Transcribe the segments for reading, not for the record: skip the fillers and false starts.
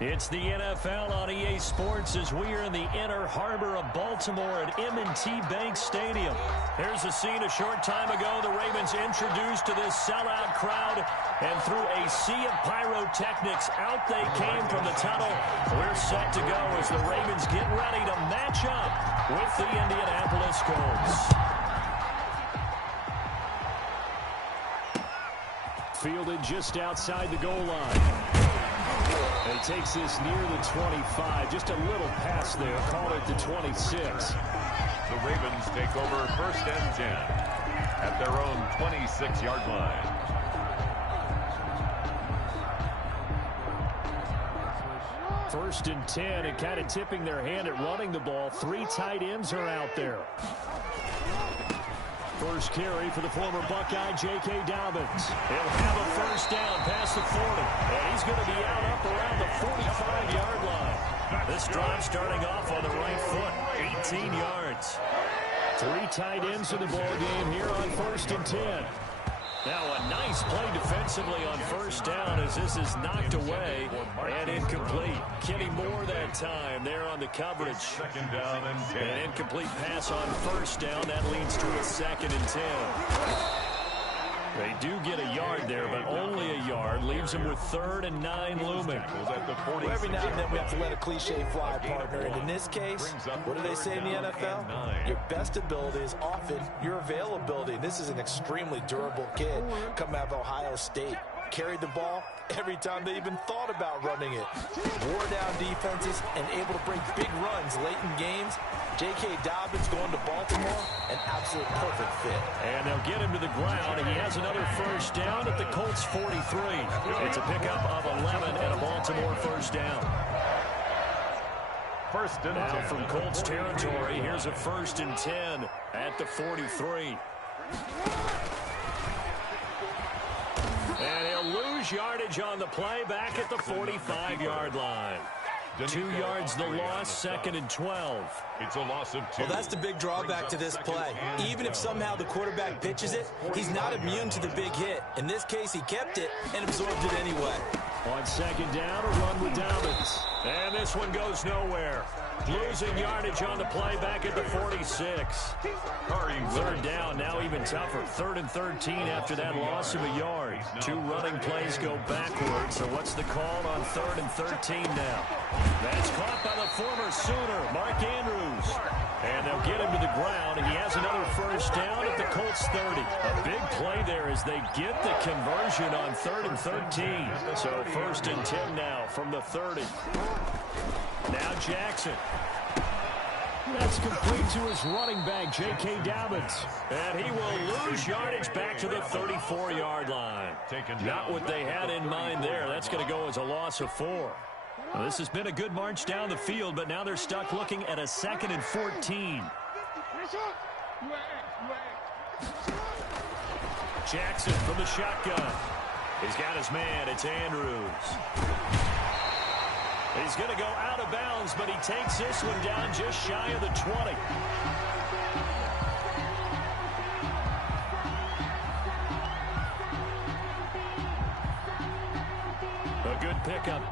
It's the NFL on EA Sports as we are in the inner harbor of Baltimore at M&T Bank Stadium. Here's a scene a short time ago. The Ravens introduced to this sellout crowd, and through a sea of pyrotechnics, out they came from the tunnel. We're set to go as the Ravens get ready to match up with the Indianapolis Colts. Fielded just outside the goal line. And he takes this near the 25. Just a little pass there. Call it the 26. The Ravens take over 1st and 10 at their own 26-yard line. First and 10, and kind of tipping their hand at running the ball. 3 tight ends are out there. First carry for the former Buckeye, J.K. Dobbins. He'll have a first down past the 40. And he's going to be out up around the 45-yard line. This drive starting off on the right foot, 18 yards. 3 tight ends in the ball game here on 1st and 10. Now a nice play defensively on first down as this is knocked away and incomplete. Kenny Moore that time there on the coverage. 2nd down and 10. An incomplete pass on first down. That leads to a 2nd and 10. They do get a yard there, but only a yard. Leaves them with 3rd and 9 looming. Well, every now and then we have to let a cliche fly, partner. And in this case, what do they say in the NFL? Your best ability is often your availability. And this is an extremely durable kid coming out of Ohio State. Carried the ball every time they even thought about running it. Wore down defenses and able to break big runs late in games. J.K. Dobbins going to Baltimore, an absolute perfect fit. And they'll get him to the ground. He has another first down at the Colts 43. It's a pickup of 11 and a Baltimore first down. 1st and 10. Now from Colts territory, here's a 1st and 10 at the 43. And he'll lose yardage on the play back at the 45-yard line. 2 yards the loss, 2nd and 12. It's a loss of 2. Well, that's the big drawback to this play. Even if somehow the quarterback pitches it, he's not immune to the big hit. In this case, he kept it and absorbed it anyway. On 2nd down, a run with Dobbins. And this one goes nowhere. Losing yardage on the play back at the 46. 3rd down, now even tougher. 3rd and 13 after that loss of a yard. 2 running plays go backwards. So what's the call on 3rd and 13 now? That's caught by the former Sooner, Mark Andrews. And they'll get him to the ground. He has another first down at the Colts 30. A big play there as they get the conversion on 3rd and 13. So 1st and 10 now from the 30. Now Jackson. That's complete to his running back, J.K. Dobbins. And he will lose yardage back to the 34-yard line. Not what they had in mind there. That's going to go as a loss of 4. Well, this has been a good march down the field, but now they're stuck looking at a 2nd and 14. Jackson from the shotgun. He's got his man. It's Andrews. He's going to go out of bounds, but he takes this one down just shy of the 20. A good pickup.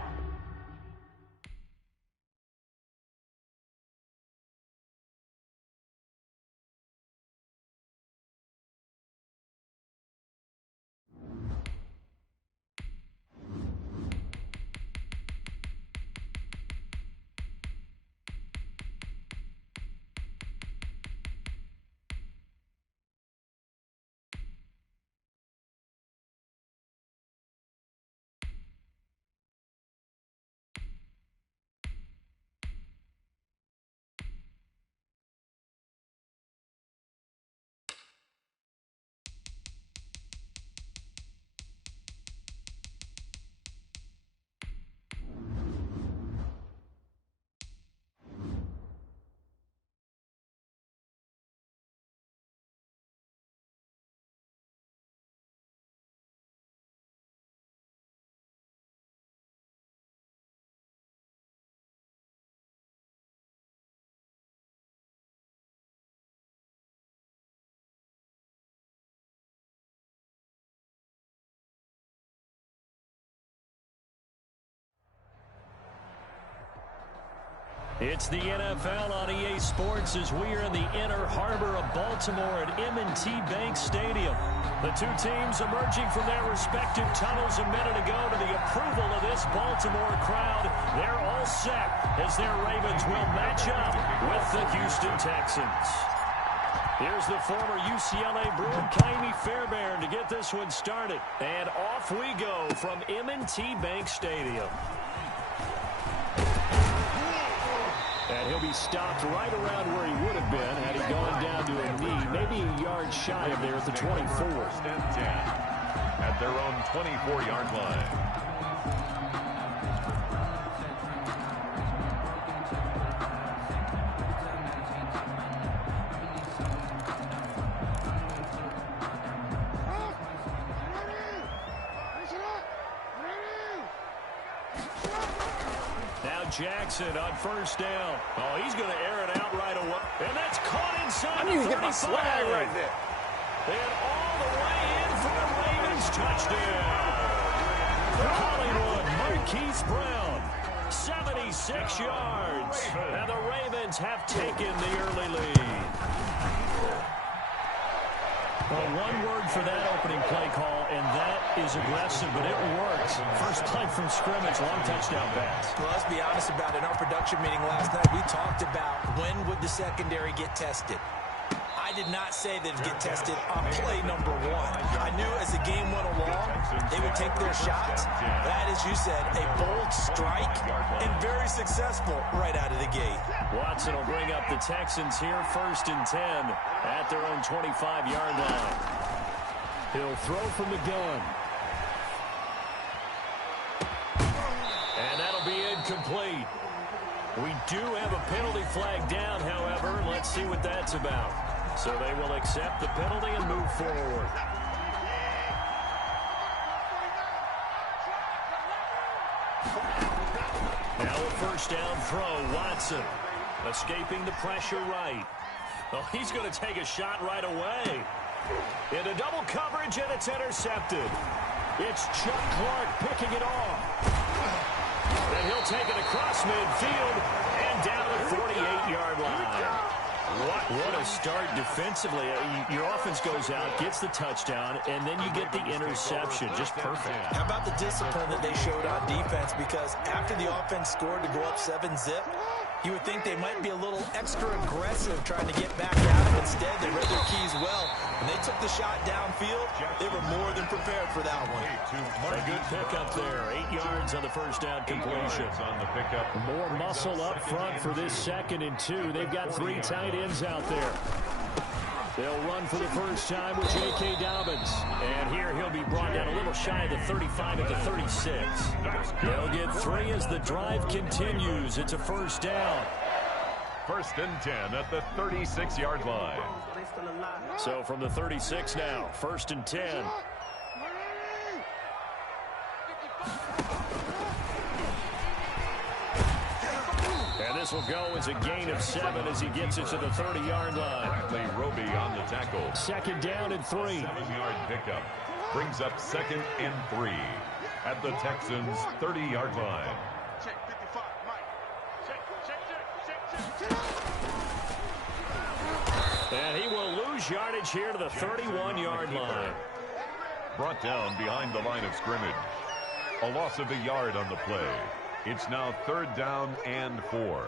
It's the NFL on EA Sports as we are in the inner harbor of Baltimore at M&T Bank Stadium. The two teams emerging from their respective tunnels a minute ago to the approval of this Baltimore crowd. They're all set as their Ravens will match up with the Houston Texans. Here's the former UCLA Bruin, Kymie Fairbairn, to get this one started. And off we go from M&T Bank Stadium. And he'll be stopped right around where he would have been had he gone down to a knee, maybe a yard shy of there at the 24. First and 10 at their own 24-yard line. Jackson on first down. Oh, he's going to air it out right away. And that's caught inside the 35. My swag right there. And all the way in for the Ravens touchdown. Hollywood, Marquise Brown, 76 yards. And the Ravens have taken the early lead. Well, one word for that opening play call, and that is aggressive, but it works. First play from scrimmage, long touchdown pass. Well, let's be honest about it. In our production meeting last night, we talked about when would the secondary get tested. I did not say they'd get tested on play number one. I knew as the game went along, they would take their shots. That, as you said, a bold strike and very successful right out of the gate. Watson will bring up the Texans here, first and 10 at their own 25-yard line. He'll throw from the gun. And that'll be incomplete. We do have a penalty flag down, however. Let's see what that's about. So they will accept the penalty and move forward. Now a first down throw, Watson. Escaping the pressure right. Oh, he's going to take a shot right away. Into double coverage, and it's intercepted. It's Chuck Clark picking it off. And he'll take it across midfield and down the 48-yard line. What a start defensively. Your offense goes out, gets the touchdown, and then you get the interception. Just perfect. How about the discipline that they showed on defense? Because after the offense scored to go up 7-zip, you would think they might be a little extra aggressive trying to get back at it. Instead, they read their keys well. When they took the shot downfield, they were more than prepared for that one. A good pickup there. 8 yards on the first down completion. On the pickup. More muscle up front for this 2nd and 2. They've got 3 tight ends out there. They'll run for the first time with J.K. Dobbins. And here he'll be brought down a little shy of the 35 at the 36. They'll get 3 as the drive continues. It's a first down. First and 10 at the 36-yard line. So from the 36 now, first and 10. And this will go as a gain of 7 as he gets it to the 30-yard line. Bradley Roby on the tackle. Second down and 3. 7-yard pickup. Brings up 2nd and 3 at the Texans' 30-yard line. And he will lose yardage here to the 31-yard line. Brought down behind the line of scrimmage. A loss of a yard on the play. It's now 3rd down and 4.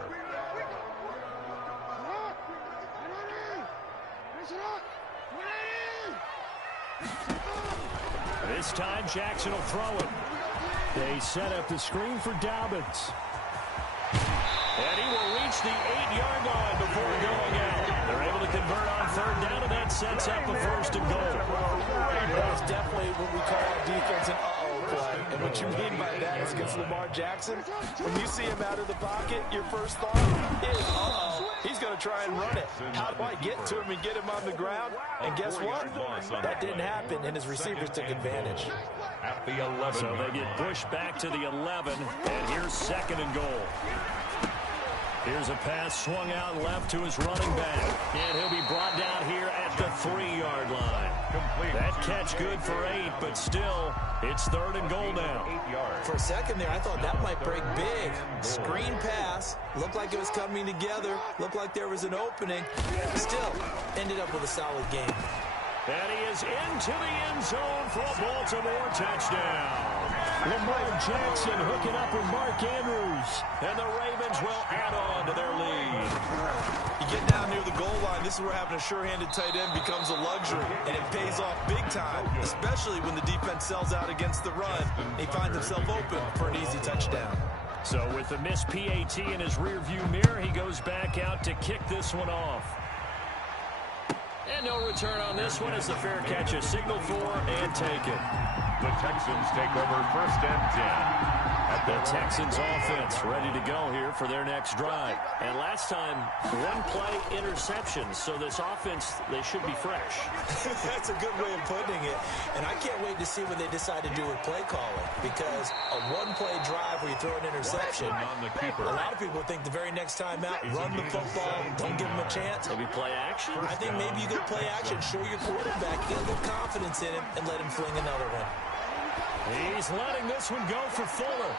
This time Jackson will throw it. They set up the screen for Dobbins. And he will reach the 8-yard line before going out. They're able to convert on 3rd down, and that sets up a first and goal. That's definitely what we call defense an uh-oh play. And what you mean by that is against Lamar Jackson, when you see him out of the pocket, your first thought is, uh-oh, he's going to try and run it. How do I get to him and get him on the ground? And guess what? That didn't happen, and his receivers took advantage. At the 11. So they get pushed back to the 11, and here's 2nd and goal. Here's a pass swung out left to his running back. And he'll be brought down here at the 3-yard line. That catch good for 8, but still, it's 3rd and goal now. For a second there, I thought that might break big. Screen pass. Looked like it was coming together. Looked like there was an opening. Still, ended up with a solid game. And he is into the end zone for a Baltimore touchdown. Lamar Jackson hooking up with Mark Andrews. And the Ravens will add on to their lead. You get down near the goal line, this is where having a sure-handed tight end becomes a luxury. And it pays off big time, especially when the defense sells out against the run. He finds himself open for an easy touchdown. So with the missed PAT in his rearview mirror, he goes back out to kick this one off. And no return on this one as the fair catch is signaled for and taken. The Texans take over 1st and 10. The Texans offense ready to go here for their next drive. And last time, 1-play interception. So this offense, they should be fresh. That's a good way of putting it. And I can't wait to see what they decide to do with play calling. Because a 1-play drive where you throw an interception, a lot of people think the very next time out, run the football, don't give them a chance. Maybe play action? I think maybe you go play action, show your quarterback, get a little confidence in him, and let him fling another one. He's letting this one go for Fuller.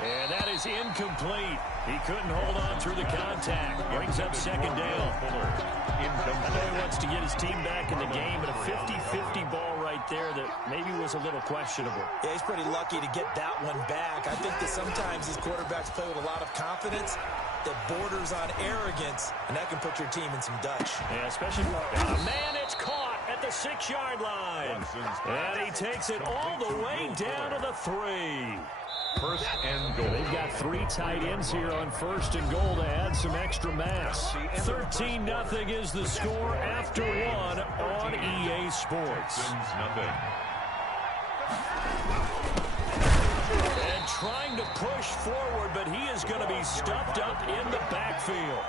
And that is incomplete. He couldn't hold on through the contact. Brings up 2nd down. I know he wants to get his team back in the game, but a 50-50 ball right there that maybe was a little questionable. Yeah, he's pretty lucky to get that one back. I think that sometimes these quarterbacks play with a lot of confidence that borders on arrogance, and that can put your team in some Dutch. Yeah, especially, man, it's caught at the 6-yard line. And he takes it all the way down to the 3. 1st and goal. They've got 3 tight ends here on 1st and goal to add some extra mass. 13-0 is the score after 1 on EA Sports. Nothing. And trying to push forward, but he is going to be stuffed up in the backfield.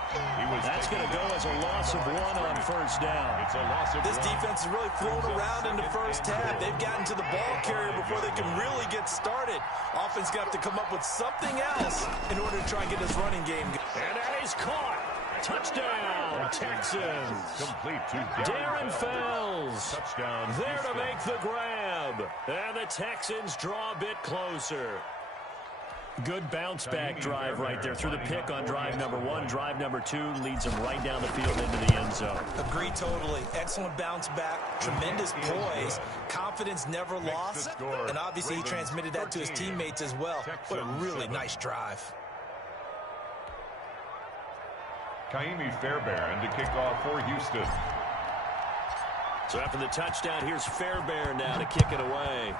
That's going to go as a loss of 1 on 1st down. It's a loss of 1. This defense is really thrown around in the first half. They've gotten to the ball carrier before they can really get started. Offense got to come up with something else in order to try and get this running game. And that is caught. Touchdown, Texans. Complete to Darren Fells. Touchdown. There to make the grab. And the Texans draw a bit closer. Good bounce-back drive right there through the pick on drive number 1. Drive number 2 leads him right down the field into the end zone. Agree totally. Excellent bounce back. Tremendous poise. Confidence never lost. And obviously he transmitted that to his teammates as well. What a really nice drive. Kaimi Fairbairn to kick off for Houston. So after the touchdown, here's Fairbairn now to kick it away.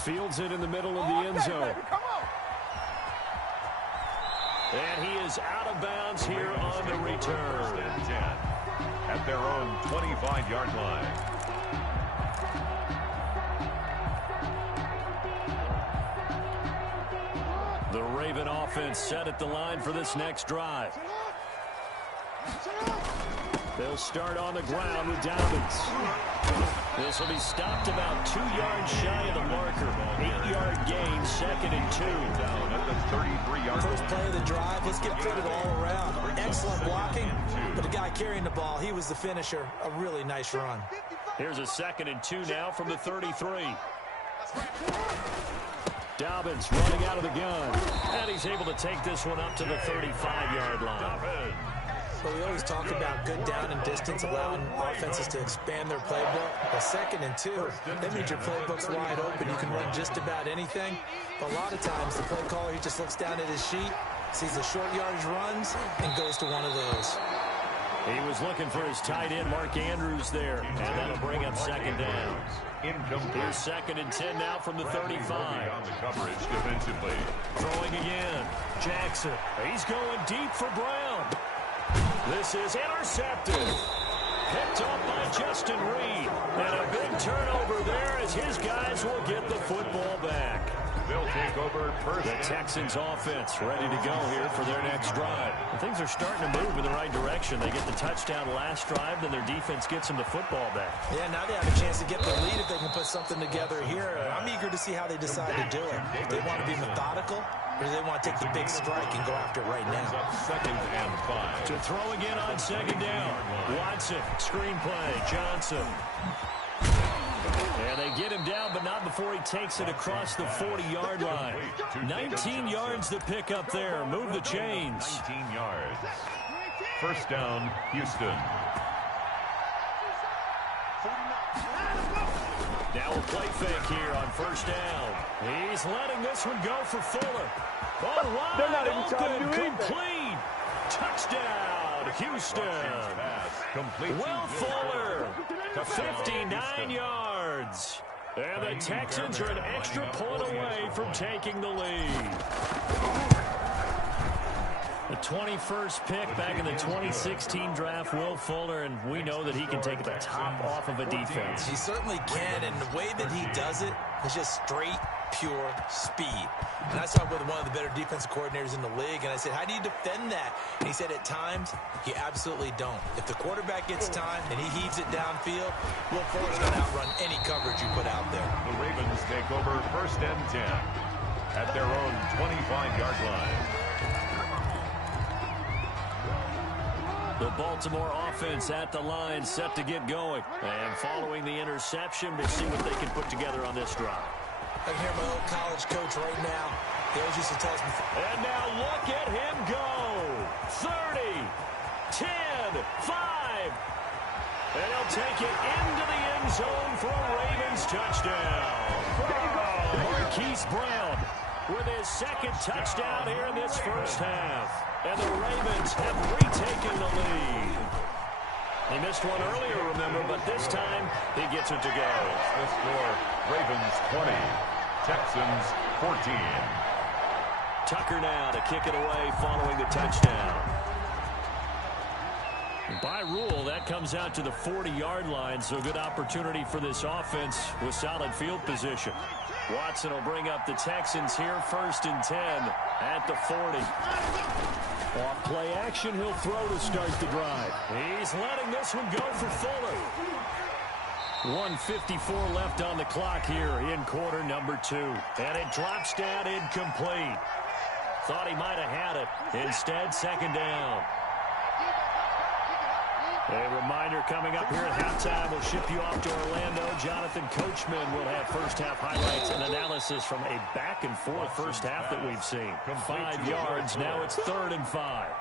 Fields it in the middle of the end zone. And he is out of bounds here on the return. At their own 25-yard line. The Raven offense set at the line for this next drive. They'll start on the ground with Dobbins. This will be stopped about 2 yards shy of the marker. 8-yard gain, 2nd and 2. Down at the 33-yard line. First play of the drive. Let's get footed all around. Excellent blocking. But the guy carrying the ball, he was the finisher. A really nice run. Here's a 2nd and 2 now from the 33. Dobbins running out of the gun. And he's able to take this one up to the 35-yard line. Well, we always talk about good down and distance, allowing offenses to expand their playbook. But 2nd and 2, that means your playbook's wide open. You can run just about anything. But a lot of times, the play caller, he just looks down at his sheet, sees the short yardage runs, and goes to one of those. He was looking for his tight end, Mark Andrews, there. And that'll bring up 2nd down. Here's 2nd and 10 now from the 35. On the coverage defensively. Throwing again. Jackson. He's going deep for Brown. This is intercepted. Picked up by Justin Reed. And a big turnover there as his guys will get the football back. They'll take over first. The Texans offense ready to go here for their next drive. And things are starting to move in the right direction. They get the touchdown last drive, then their defense gets them the football back. Yeah, now they have a chance to get the lead if they can put something together here. I'm eager to see how they decide to do it. If they want to be methodical, or do they want to take the big strike and go after it right now? Second and 5. To throw again on second down. Watson, screenplay, Johnson. And they get him down, but not before he takes it across the 40-yard line. 19 yards to pick up there. Move the chains. 19 yards. First down, Houston. Now a play fake here on first down. He's letting this one go for Fuller. Oh, wide open, complete. Touchdown, Houston. Will Fuller, 59 yards. And the Texans are an extra point away from taking the lead. The 21st pick back in the 2016 draft, Will Fuller, and we know that he can take the top off of a defense. He certainly can, and the way that he does it is just straight, pure speed. And I saw him with one of the better defensive coordinators in the league, and I said, how do you defend that? And he said, at times, you absolutely don't. If the quarterback gets time and he heaves it downfield, Will Fuller's going to outrun any coverage you put out there. The Ravens take over first and 10 at their own 25-yard line. The Baltimore offense at the line, set to get going. And following the interception, we'll see what they can put together on this drive. I can hear my old college coach right now. He always used to tell us before. And now look at him go. 30, 10, 5. And he'll take it into the end zone for a Ravens touchdown. Marquise Brown with his second touchdown here in this first half. And the Ravens have retaken the lead. He missed one earlier, remember, but this time he gets it to go. The score, Ravens 20, Texans 14. Tucker now to kick it away following the touchdown. By rule, that comes out to the 40-yard line, so good opportunity for this offense with solid field position. Watson will bring up the Texans here, first and 10 at the 40. Off play action, he'll throw to start the drive. He's letting this one go for Fuller. 1:54 left on the clock here in quarter number 2. And it drops down incomplete. Thought he might have had it. Instead, second down. A reminder coming up here at halftime. We'll ship you off to Orlando. Jonathan Coachman will have first-half highlights and analysis from a back-and-forth first half that we've seen. 5 yards. Now it's 3rd and 5.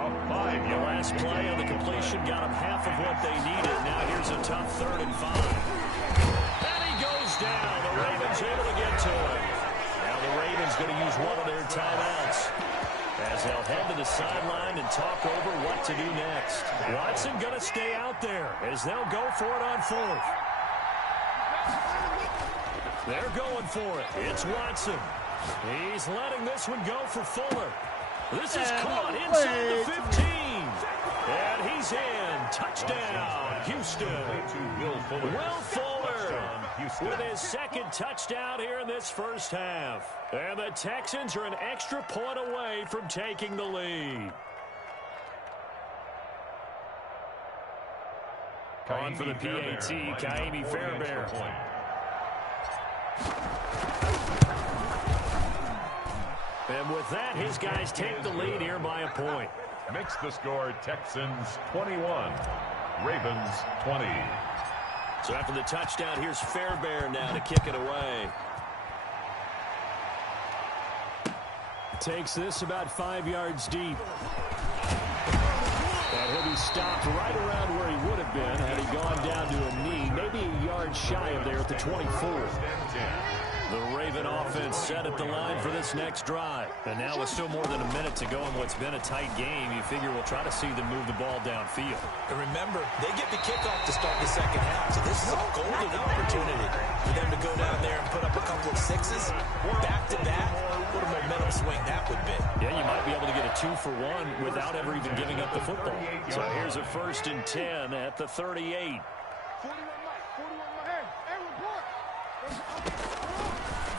A 5-yard. The last play on the completion got them half of what they needed. Now here's a tough 3rd and 5. And he goes down. The Ravens able to get to him. Now the Ravens going to use one of their timeouts as they'll head to the sideline and talk over what to do next. Watson going to stay out there as they'll go for it on 4th. They're going for it. It's Watson. He's letting this one go for Fuller. This is caught inside the 15. And he's in. Touchdown, Houston. Will Fuller with his second touchdown here in this first half. And the Texans are an extra point away from taking the lead. On for the PAT, Kaimi Fairbairn. And with that, his guys take the lead here by a point. Makes the score Texans 21, Ravens 20. So after the touchdown, here's Fairbairn now to kick it away. Takes this about 5 yards deep. And he'll be stopped right around where he would have been had he gone down to a knee, maybe a yard shy of there at the 24. The Raven offense set at the line for this next drive. And now with still more than a minute to go in what's been a tight game, you figure we'll try to see them move the ball downfield. And remember, they get the kickoff to start the second half, so this is a golden opportunity for them to go down there and put up a couple of sixes. Back-to-back, what a momentum swing that would be. Yeah, you might be able to get a 2-for-1 without ever even giving up the football. So here's a 1st and 10 at the 38.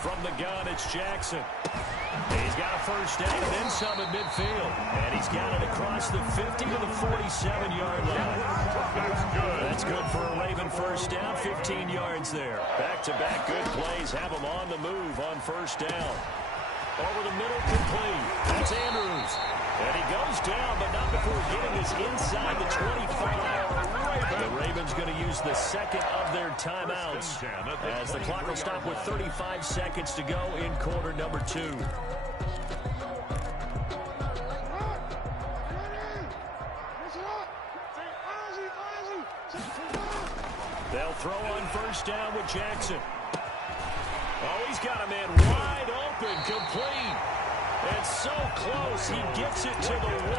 From the gun, it's Jackson. He's got a first down and then some at midfield. And he's got it across the 50 to the 47-yard line. That's good. That's good for a Raven first down, 15 yards there. Back-to-back good plays have him on the move on first down. Over the middle, complete. That's Andrews. And he goes down, but not before getting us inside the 25. The Ravens going to use the second of their timeouts as the clock will stop with 35 seconds to go in quarter number 2. They'll throw on first down with Jackson. Oh, he's got a man wide open, complete. And so close, he gets it to the 1.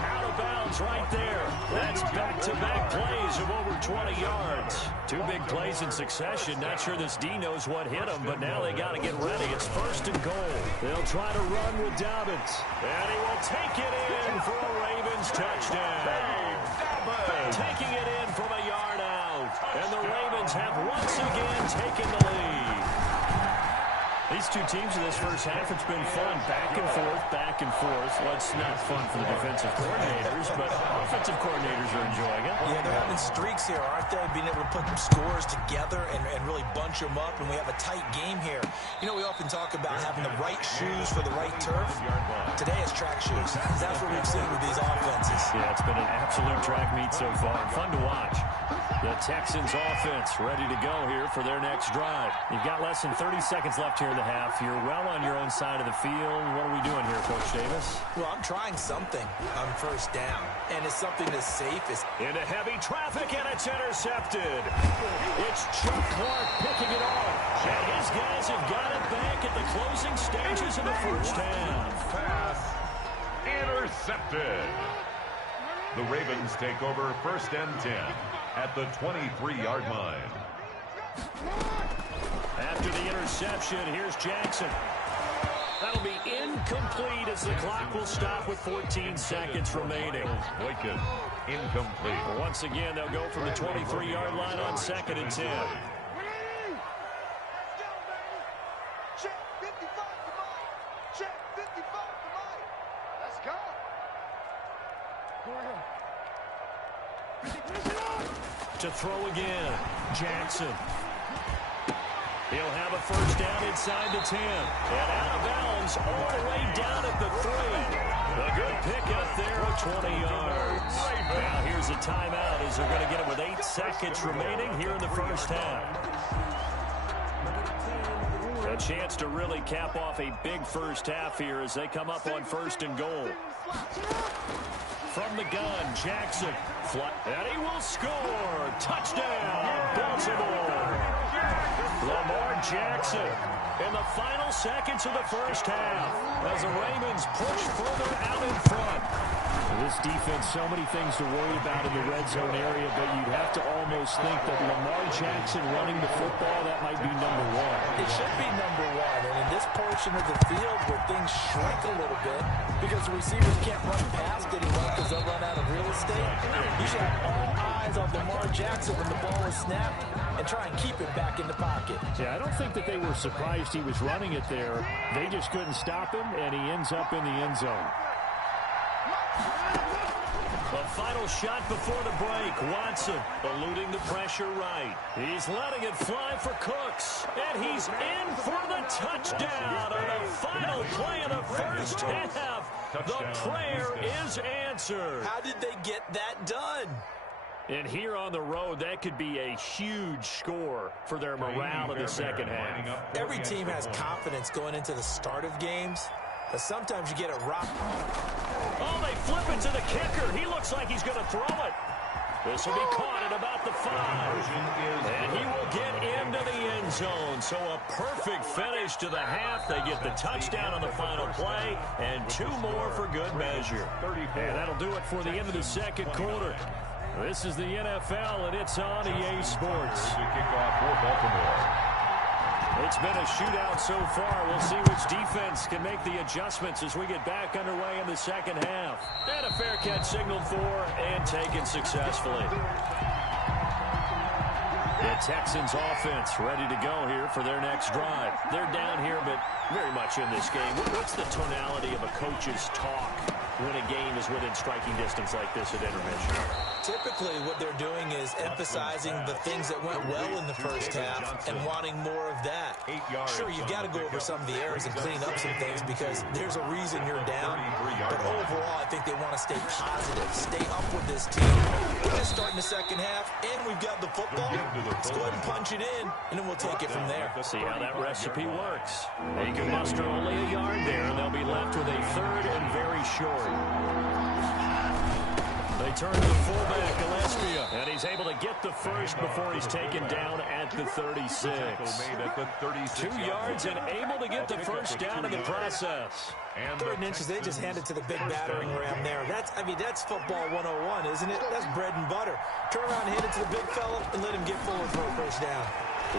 Out of bounds right there. That's back-to-back plays of over 20 yards. 2 big plays in succession. Not sure this D knows what hit him, but now they got to get ready. It's first and goal. They'll try to run with Dobbins. And he will take it in for a Ravens touchdown. Taking it in from a yard out. And the Ravens have once again taken the lead. These two teams in this first half, it's been fun. Back and forth, back and forth. Well, it's not fun for the defensive coordinators, but offensive coordinators are enjoying it. Yeah, they're having streaks here, aren't they? Being able to put scores together and really bunch them up, and we have a tight game here. You know, we often talk about having the right shoes for the right turf. Today it's track shoes. That's what we've seen with these offenses. Yeah, it's been an absolute track meet so far. Fun to watch. The Texans offense ready to go here for their next drive. You've got less than 30 seconds left here in the half. You're well on your own side of the field. What are we doing here, Coach Davis? Well, I'm trying something on first down, and it's something as safe as... Into heavy traffic, and it's intercepted. It's Chuck Clark picking it off. And his guys have got it back at the closing stages of the first half. Pass intercepted. The Ravens take over first and 10 at the 23-yard line. After the interception, here's Jackson. That'll be incomplete as the clock will stop with 14 seconds remaining. Boykin, incomplete. Once again, they'll go from the 23-yard line on second and 10. To throw again, Jackson. He'll have a first down inside the 10. And out of bounds all the way down at the 3. A good pickup there of 20 yards. Now here's a timeout as they're going to get it with 8 seconds remaining here in the first half. A chance to really cap off a big first half here as they come up on first and goal. From the gun, Jackson. And he will score. Touchdown, Baltimore. Lamar Jackson in the final seconds of the first half as the Ravens push further out in front. This defense, so many things to worry about in the red zone area, but you'd have to almost think that Lamar Jackson running the football, that might be number 1. It should be number 1, and in this portion of the field where things shrink a little bit because the receivers can't run past anyone because they'll run out of real estate, you should have all eyes on Lamar Jackson when the ball is snapped and try and keep it back in the pocket. Yeah, I don't think that they were surprised he was running it there. They just couldn't stop him, and he ends up in the end zone. The final shot before the break. Watson eluding the pressure right. He's letting it fly for Cooks. And he's in for the touchdown on the final play of the first half. The prayer is answered. How did they get that done? And here on the road, that could be a huge score for their morale in the second half. Every team has confidence going into the start of games, but sometimes you get a rock. Oh, they flip it to the kicker. He looks like he's going to throw it. This will be caught at about the 5. And he will get into the end zone. So a perfect finish to the half. They get the touchdown on the final play, and 2 more for good measure. And that'll do it for the end of the second quarter. This is the NFL, and it's on EA Sports. Kickoff for Baltimore. It's been a shootout so far. We'll see which defense can make the adjustments as we get back underway in the second half. And a fair catch signaled for and taken successfully. The Texans offense ready to go here for their next drive. They're down here, but very much in this game. What's the tonality of a coach's talk when a game is within striking distance like this at intermission? Typically, what they're doing is emphasizing the things that went well in the first half and wanting more of that. Sure, you've got to go over some of the errors and clean up some things because there's a reason you're down. But overall, I think they want to stay positive, stay up with this team. We're just starting the second half, and we've got the football. Let's go ahead and punch it in, and then we'll take it from there. See how that recipe works. They can muster only a yard there, and they'll be left with a third and very short. They turn to the fullback, Gillespie, and he's able to get the first before he's taken down at the 36. 2 yards and able to get the first down in the process. Third and inches, they just handed to the big battering ram there. That's football 101, isn't it? That's bread and butter. Turn around and hand it to the big fella and let him get forward for a first down.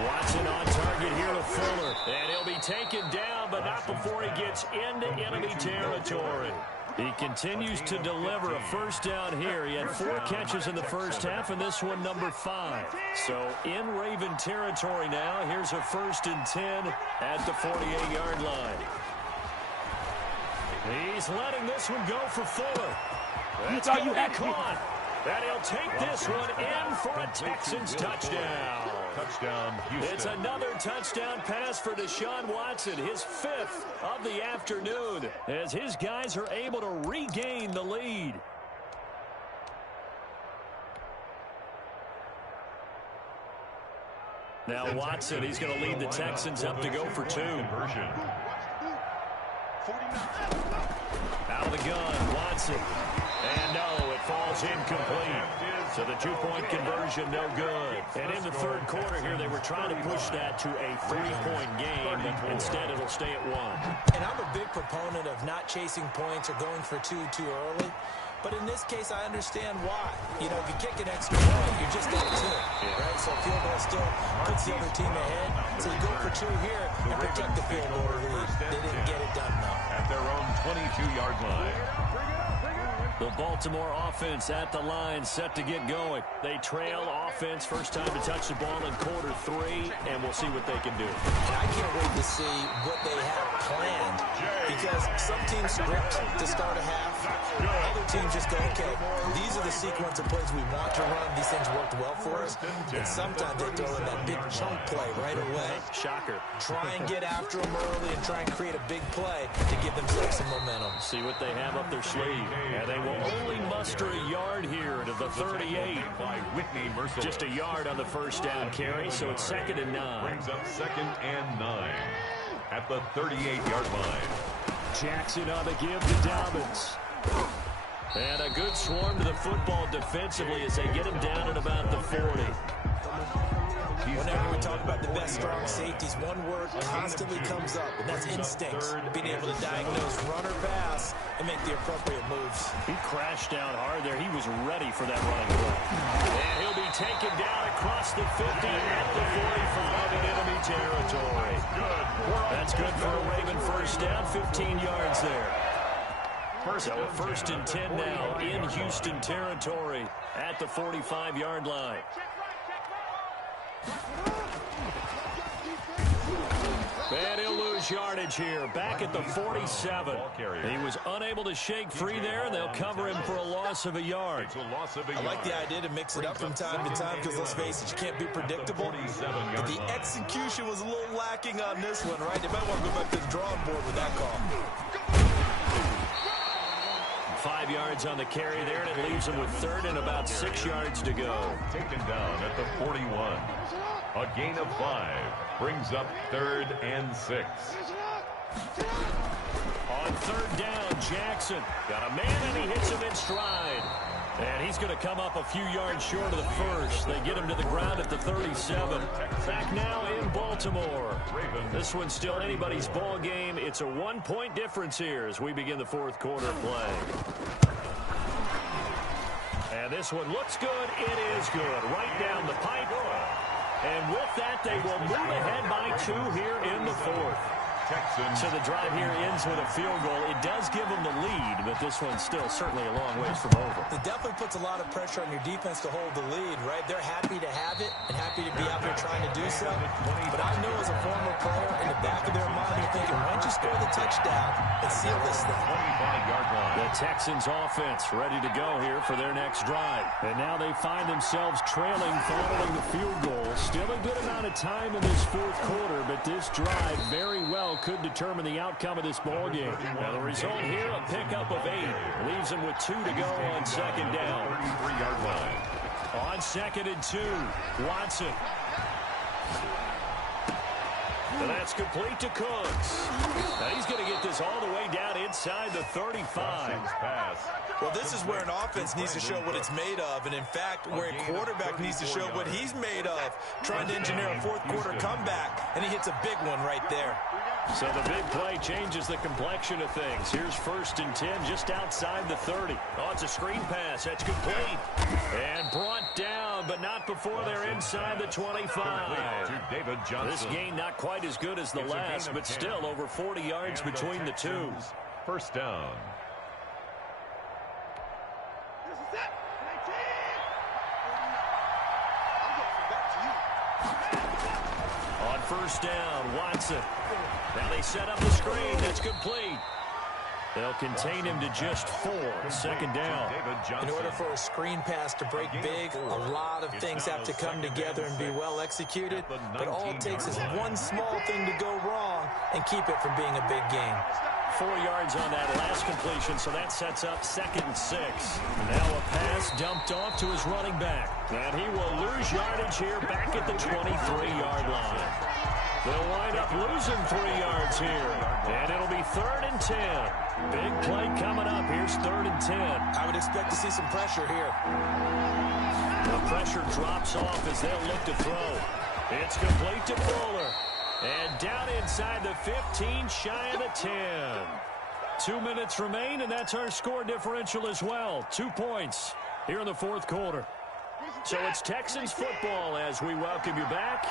Watson on target here to Fuller, and he'll be taken down, but not before he gets into enemy territory. He continues to deliver a first down here. He had 4 catches in the first half, and this one number 5. So in Raven territory now. Here's a 1st and 10 at the 48-yard line. He's letting this one go for Fuller. That's going to be caught. And he'll take this one in for a Texans touchdown. Touchdown, Houston. It's another touchdown pass for Deshaun Watson, his 5th of the afternoon, as his guys are able to regain the lead. Now Watson, he's going to lead the Texans up to go for 2. Out of the gun, Watson. And no, it falls incomplete. So the 2-point conversion, no good. And in the third quarter here, they were trying to push that to a 3-point game. Instead, it'll stay at 1. And I'm a big proponent of not chasing points or going for 2 too early. But in this case, I understand why. You know, if you kick an extra point, you're just at 2, right? So field goal still puts the other team ahead. So you go for 2 here and protect the field goal lead. They didn't get it done, though. At their own 22-yard line. The Baltimore offense at the line, set to get going. They trail offense, first time to touch the ball in quarter 3, and we'll see what they can do. And I can't wait to see what they have planned, because some teams script to start a half. Other teams just go, okay, these are the sequence of plays we want to run. These things worked well for us. And sometimes they throw in that big chunk play right away. Shocker. Try and get after them early and try and create a big play to give themselves some momentum. See what they have up their sleeve. And they will only muster a yard here to the 38. Just a yard on the first down carry, so it's 2nd and 9. Brings up 2nd and 9 at the 38-yard line. Jackson on the give to Dobbins. And a good swarm to the football defensively as they get him down at about the 40. Whenever we talk about the best strong safeties, one word constantly comes up, and that's instincts. Being able to diagnose run or pass and make the appropriate moves. He crashed down hard there. He was ready for that running play. And he'll be taken down across the 50 at the 40 for running enemy territory. That's good for a Raven first down, 15 yards there. So a 1st and 10 now in Houston territory at the 45-yard line. And he'll lose yardage here. Back at the 47. He was unable to shake free there, and they'll cover him for a loss of a yard. I like the idea to mix it up from time to time because, let's face it, you can't be predictable. But the execution was a little lacking on this one, right? They might want to go back to the drawing board with that call. 5 yards on the carry there, and it leaves him with 3rd and about 6 yards to go. Taken down at the 41. A gain of 5 brings up 3rd and 6. On 3rd down, Jackson got a man, and he hits him in stride. And he's going to come up a few yards short of the first. They get him to the ground at the 37. Back now in Baltimore. This one's still anybody's ball game. It's a 1-point difference here as we begin the 4th quarter play. And this one looks good. It is good. Right down the pipe. And with that, they will move ahead by 2 here in the 4th. Texans. So the drive here ends with a field goal. It does give them the lead, but this one's still certainly a long ways from over. It definitely puts a lot of pressure on your defense to hold the lead, right? They're happy to have it and happy to be out there trying to do so. But I know as a former player, in the back of their mind, you're thinking, why don't you score the touchdown and seal this thing? 25-yard line. The Texans offense ready to go here for their next drive. And now they find themselves trailing following the field goal. Still a good amount of time in this fourth quarter, but this drive very well could determine the outcome of this ball game. Now the result here, a pickup of 8. Leaves them with 2 to go on second down. 33-yard line. On 2nd and 2, Watson. And that's complete to Cooks. Now he's going to get this all the way down inside the 35. Pass. Well, this is where an offense needs to show what it's made of, and in fact, where a quarterback needs to show what he's made of, trying to engineer a fourth quarter comeback, and he hits a big one right there. So the big play changes the complexion of things. Here's 1st and 10 just outside the 30. Oh, it's a screen pass. That's complete. And brought down, but not before they're inside the 25. To David Johnson. This gain not quite as good as the last, but still over 40 yards between the two. First down. On 1st down, Watson. Now they set up the screen. That's complete. They'll contain him to just 4. 2nd down. In order for a screen pass to break big, a lot of things have to come together and be well executed. But all it takes is one small thing to go wrong and keep it from being a big game. 4 yards on that last completion, so that sets up 2nd and 6. Now a pass dumped off to his running back. And he will lose yardage here back at the 23-yard line. They'll wind up losing 3 yards here. And it'll be 3rd and 10. Big play coming up. Here's 3rd and 10. I would expect to see some pressure here. The pressure drops off as they'll look to throw. It's complete to Fuller. And down inside the 15, shy of the 10. 2 minutes remain, and that's our score differential as well. 2 points here in the fourth quarter. So it's Texans football as we welcome you back.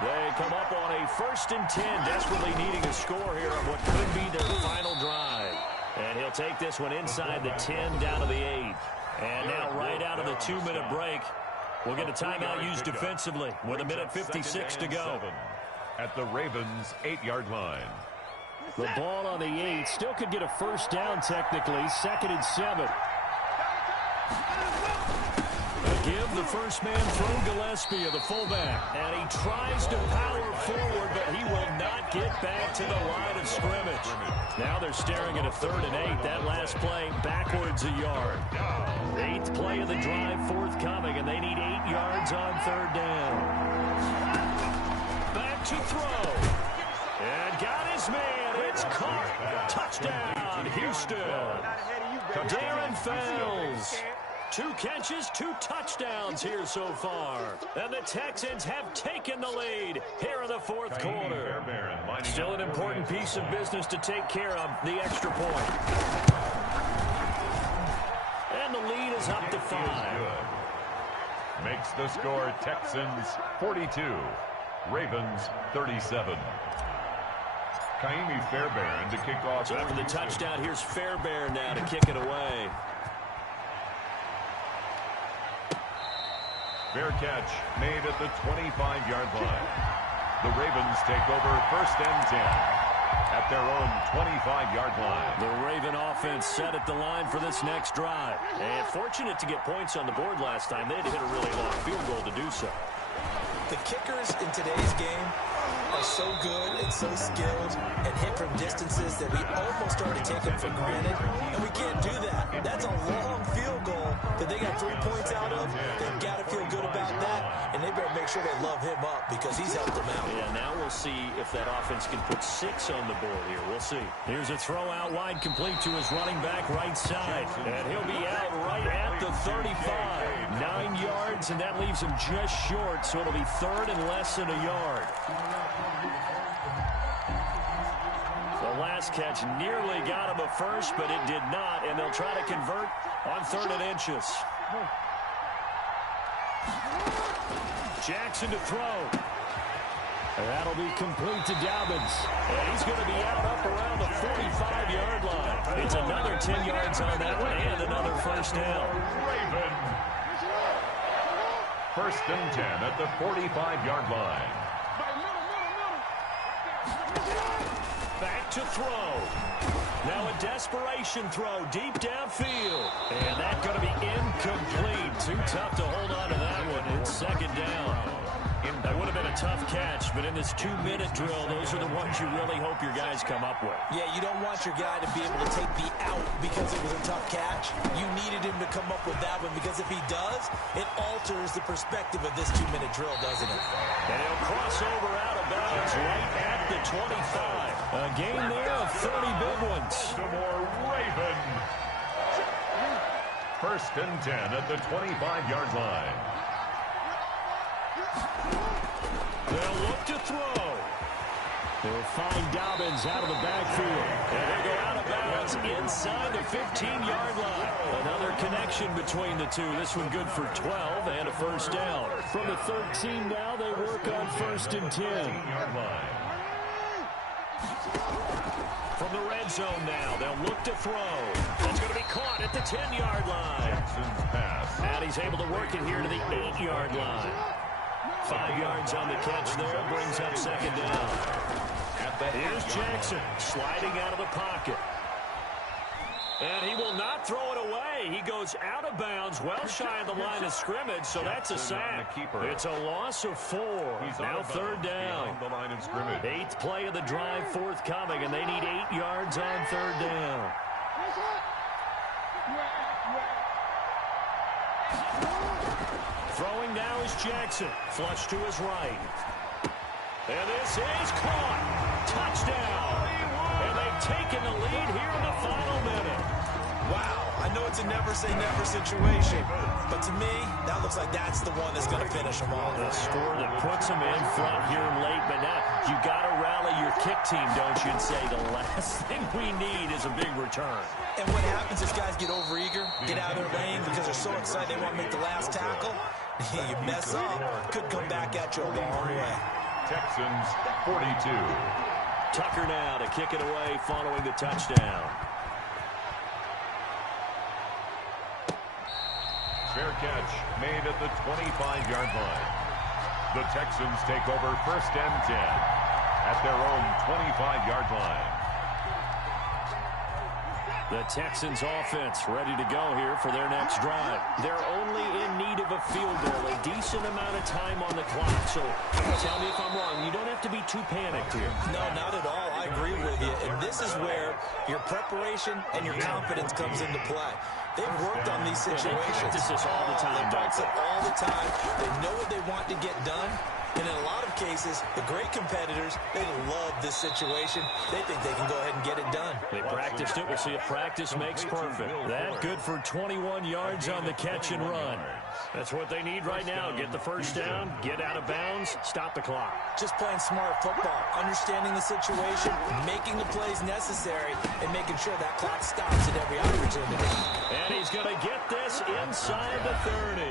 They come up on a 1st and 10, desperately needing a score here on what could be their final drive. And he'll take this one inside the 10 down to the 8. And now right out of the 2-minute break, we'll get a timeout used defensively with 1:56 to go. At the Ravens' 8-yard line. The ball on the 8 still could get a first down technically. 2nd and 7. Give the first man through Gillespie of the fullback. And he tries to power forward, but he will not get back to the line of scrimmage. Now they're staring at a 3rd and 8. That last play backwards a yard. 8th play of the drive forthcoming, and they need 8 yards on 3rd down. Back to throw. And got his man. It's caught. Touchdown, Houston. Darren Fells. 2 catches, 2 touchdowns here so far. And the Texans have taken the lead here in the fourth quarter. Still an important piece of business to take care of, the extra point. And the lead is up to 5. Makes the score Texans 42, Ravens 37. Kaimi Fairbairn to kick off. So after the touchdown, here's Fairbairn now to kick it away. Fair catch made at the 25-yard line. The Ravens take over 1st and 10 at their own 25-yard line. The Raven offense set at the line for this next drive. And fortunate to get points on the board last time. They had to hit a really long field goal to do so. The kickers in today's game are so good and so skilled and hit from distances that we almost started taking for granted, and we can't do that. That's a long field goal that they got 3 points out of. They've got to feel good about that, and they better make sure they love him up because he's helped them out. Yeah, now we'll see if that offense can put 6 on the board here. We'll see. Here's a throw out wide complete to his running back right side, and he'll be out right at the 35. 9 yards, and that leaves him just short, so it'll be 3rd and less than a yard. The last catch nearly got him a first, but it did not, and they'll try to convert on 3rd and inches. Jackson to throw. That'll be complete to Dobbins. And he's going to be out up around the 45-yard line. It's another 10 yards on that one and another first down. Ravens. First and 10 at the 45-yard line. Back to throw. Now a desperation throw deep downfield. And that's going to be incomplete. Too tough to hold on to that one. It's second down. That would have been a tough catch, but in this 2-minute drill, those are the ones you really hope your guys come up with. Yeah, you don't want your guy to be able to take the out because it was a tough catch. You needed him to come up with that one because if he does, it alters the perspective of this 2-minute drill, doesn't it? And he'll cross over out of bounds right at the 25. A game there of 30 big ones. Baltimore Ravens. First and 10 at the 25-yard line. They'll look to throw. They'll find Dobbins out of the backfield. And they go out of bounds inside the 15-yard line. Another connection between the two. This one good for 12 and a first down. From the 13 now, they work on first and 10. From the red zone now, they'll look to throw. That's going to be caught at the 10-yard line. Jackson's pass. And he's able to work it here to the 8-yard line. 5 yards on the catch there, brings up second down. Here's Jackson sliding out of the pocket. And he will not throw it away. He goes out of bounds, well shy of the line of scrimmage, so that's a sack. It's a loss of 4. Now third down. The line of scrimmage. 8th play of the drive forthcoming, and they need 8 yards on third down. Throwing now is Jackson. Flush to his right. And this is caught. Touchdown. And they've taken the lead here in the final minute. Wow, I know it's a never-say-never situation, but to me, that looks like that's the one that's going to finish them off. The score that puts them in front here late, but now you got to rally your kick team, don't you, and say the last thing we need is a big return. And what happens is guys get overeager, get out of their lane because they're so excited they want to make the last tackle. You mess up, could come back at you a long way. Texans 42. Tucker now to kick it away following the touchdown. Fair catch made at the 25-yard line. The Texans take over first and 10 at their own 25-yard line. The Texans offense ready to go here for their next drive. They're only in need of a field goal, a decent amount of time on the clock. So tell me if I'm wrong. You don't have to be too panicked here. No, not at all. I agree with you. And this is where your preparation and your confidence comes into play. They've worked on these situations. They practice this all the time. They practice it all the time. They know what they want to get done. And in a lot of cases, the great competitors, they love this situation. They think they can go ahead and get it done. They practiced it. We'll see if practice makes perfect. That good for 21 yards on the catch and run. That's what they need right now. Get the first down, get out of bounds, stop the clock. Just playing smart football, understanding the situation, making the plays necessary, and making sure that clock stops at every opportunity. And he's going to get this inside the 30.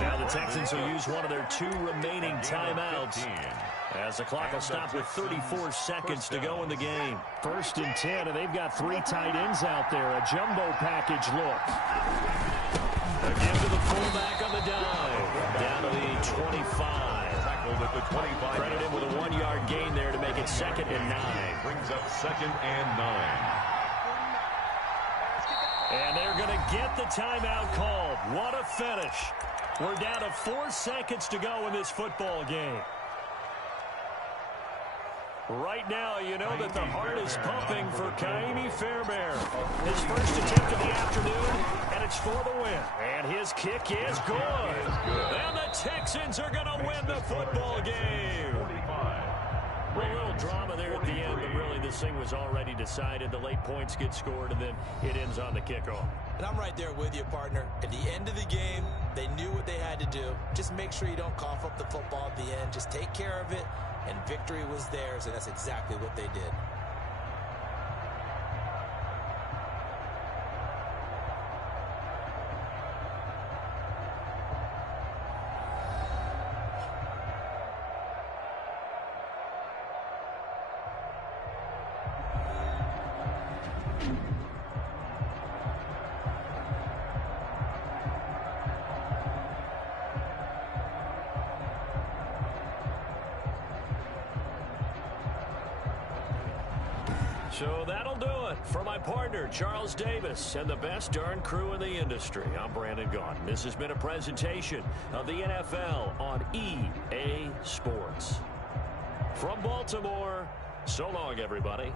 Now the Texans will use one of their 2 remaining timeouts, as the clock will stop with 34 seconds to go in the game. First and 10, and they've got 3 tight ends out there. A jumbo package look. Again to the fullback on the dive. Down to the 25. Tackled at the 25. Credit him with a 1-yard gain there to make it second and 9. Brings up second and 9. And they're going to get the timeout called. What a finish. We're down to 4 seconds to go in this football game. Right now, you know that the heart is pumping for Kaimi Fairbairn. His first attempt of the afternoon, and it's for the win. And his kick is good. And the Texans are going to win the football game. A little drama there at the end, but really this thing was already decided. The late points get scored, and then it ends on the kickoff. And I'm right there with you, partner. At the end of the game, they knew what they had to do. Just make sure you don't cough up the football at the end. Just take care of it, and victory was theirs, and that's exactly what they did. So that'll do it for my partner, Charles Davis, and the best darn crew in the industry. I'm Brandon Gaudin. This has been a presentation of the NFL on EA Sports. From Baltimore, so long, everybody.